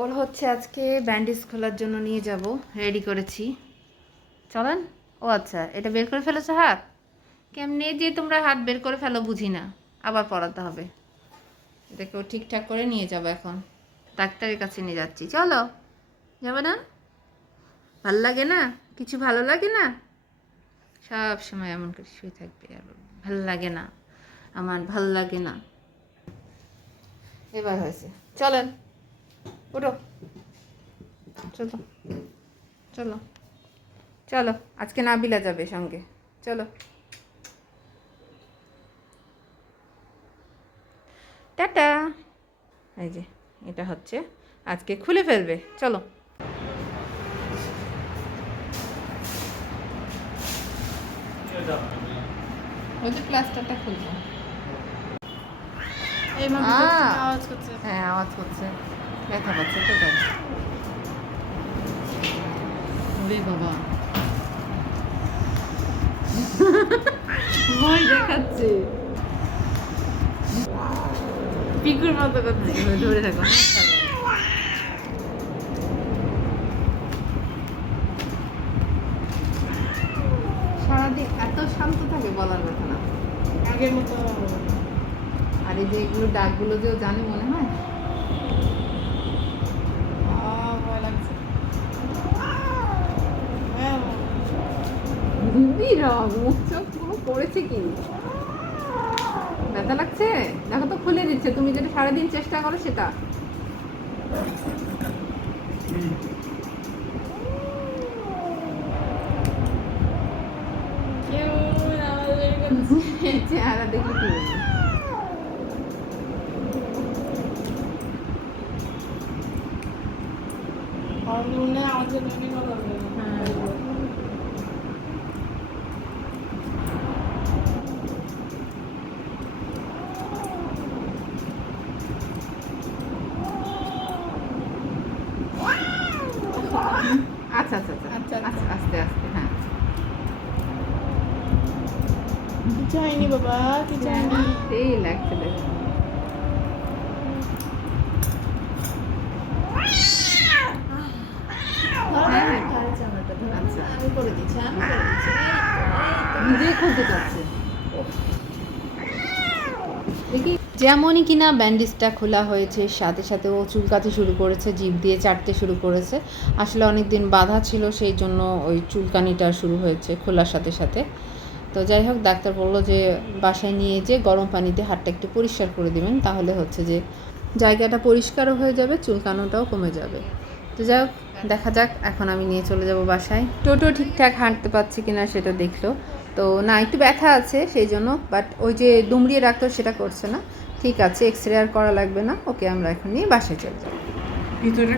ওর হচ্ছে আজকে ব্যান্ডেজ খোলার জন্য নিয়ে যাব, রেডি করেছি। চলেন। ও আচ্ছা, এটা বের করে ফেলেছো হাত? কেমনে যে তোমরা হাত বের করে ফেলো বুঝি না, আবার পড়াতে হবে। এটাকেও ঠিকঠাক করে নিয়ে যাবো এখন, ডাক্তারের কাছে নিয়ে যাচ্ছি। চলো, যাবে না? ভাল লাগে না? কিছু ভালো লাগে না? সব সময় এমন করে শুয়ে থাকবে, আর ভাল লাগে না, আমার ভাল লাগে না। এবার হয়েছে, চলেন উঠো, চলো চলো চলো। আজকে নাবিলা যাবে সঙ্গে, চলো। টাটা। এই যে এটা হচ্ছে আজকে খুলে ফেলবে, চলো। ওই যে প্লাস্টারটা খুলবো। আওয়াজ করছে, হ্যাঁ আওয়াজ করছে, ব্যথা পাচ্ছে তো তাই। ওরে বাবা, ভয় দেখাচ্ছে, পিকুর মতো করছে। ধরে থাকো, সারাদিন এত শান্ত থাকে বলার কথা না, আগের মতো। আর এই যে এগুলো ডাকগুলো যে জানে মনে হয়। ভয় লাগছে, মুখ চোখ পুরো পড়েছে কি, ব্যথা লাগছে? দেখো তো খুলে দিচ্ছে, তুমি যেটা সারাদিন চেষ্টা করো সেটা। চেহারা দেখলে কি বলবো। আচ্ছা আচ্ছা আচ্ছা আচ্ছা, আস্তে আস্তে, হ্যাঁ। কিছু হয়নি বাবা, কিছু হয়নি। এই লাগছে দেখো। আমি করে দিচ্ছি, আমি করে দিচ্ছি। নিজেই খুলতে চাচ্ছে দেখি। যেমনই কিনা ব্যান্ডেজটা খোলা হয়েছে, সাথে সাথে ও চুলকাতে শুরু করেছে, জিভ দিয়ে চাটতে শুরু করেছে। আসলে অনেক দিন বাধা ছিল, সেই জন্য ওই চুলকানিটা শুরু হয়েছে খোলার সাথে সাথে। তো যাই হোক, ডাক্তার বললো যে বাসায় নিয়ে যেয়ে গরম পানিতে হাতটা একটু পরিষ্কার করে দিবেন, তাহলে হচ্ছে যে জায়গাটা পরিষ্কারও হয়ে যাবে, চুলকানোটাও কমে যাবে। তো যাই হোক, দেখা যাক। এখন আমি নিয়ে চলে যাব বাসায়। টোটো ঠিকঠাক হাঁটতে পারছি কিনা সেটা দেখলো। তো না, একটু ব্যথা আছে সেই জন্য, বাট ওই যে দুমড়িয়ে রাখতো সেটা করছে না, ঠিক আছে। এক্স রে আর করা লাগবে না, ওকে আমরা এখন নিয়ে বাসায় চলে যাবো। ভিতরে